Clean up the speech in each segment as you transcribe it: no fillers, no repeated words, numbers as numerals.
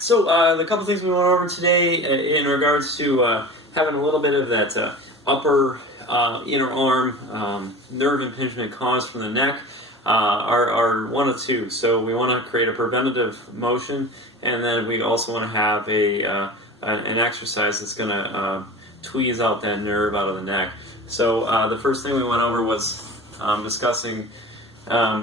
So the couple things we went over today in regards to having a little bit of that upper inner arm nerve impingement caused from the neck are one of two. So we want to create a preventative motion, and then we also want to have an exercise that's going to tweeze out that nerve out of the neck. So the first thing we went over was discussing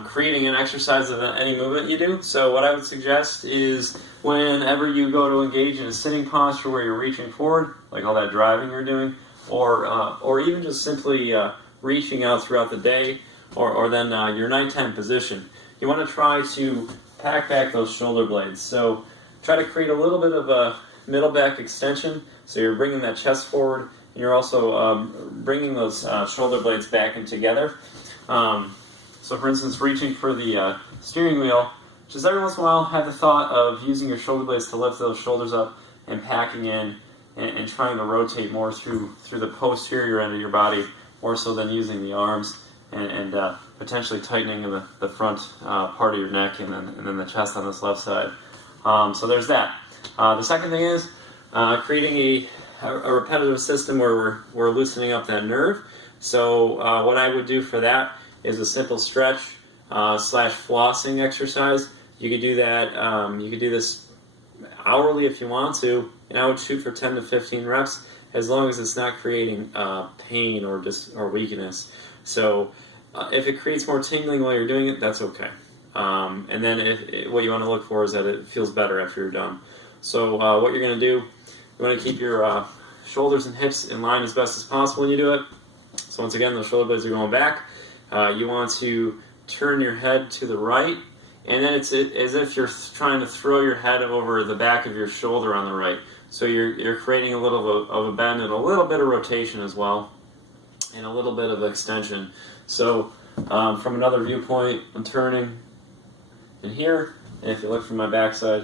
creating an exercise of any movement you do. So what I would suggest is whenever you go to engage in a sitting posture where you're reaching forward, like all that driving you're doing, or even just simply reaching out throughout the day, or then your nighttime position, you want to try to pack back those shoulder blades. So try to create a little bit of a middle back extension, so you're bringing that chest forward, and you're also bringing those shoulder blades back in together. So for instance, reaching for the steering wheel, just every once in a while have the thought of using your shoulder blades to lift those shoulders up and packing in and trying to rotate more through the posterior end of your body, more so than using the arms, and potentially tightening the front part of your neck and then the chest on this left side. So there's that. The second thing is creating a repetitive system where we're loosening up that nerve. So what I would do for that is a simple stretch slash flossing exercise. You could do that. You could do this hourly if you want to, and I would shoot for 10 to 15 reps, as long as it's not creating pain or weakness. So if it creates more tingling while you're doing it, that's okay. And then what you want to look for is that it feels better after you're done. So what you're going to do, you want to keep your shoulders and hips in line as best as possible when you do it. So once again, those shoulder blades are going back. You want to turn your head to the right, and then it's as if you're trying to throw your head over the back of your shoulder on the right. So you're creating a little of a bend and a little bit of rotation as well, and a little bit of extension. So from another viewpoint, I'm turning in here, and if you look from my backside,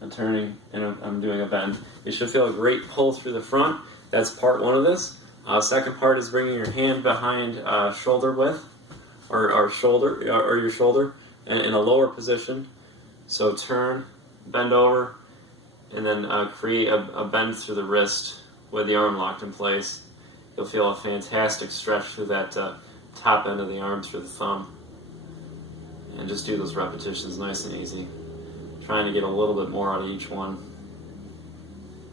I'm turning and I'm doing a bend. You should feel a great pull through the front. That's part one of this. Second part is bringing your hand behind shoulder width, or your shoulder, in a lower position. So turn, bend over, and then create a bend through the wrist with the arm locked in place. You'll feel a fantastic stretch through that top end of the arm through the thumb. And just do those repetitions nice and easy, trying to get a little bit more out of each one.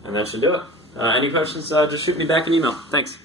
And that should do it. Any questions, just shoot me back an email. Thanks.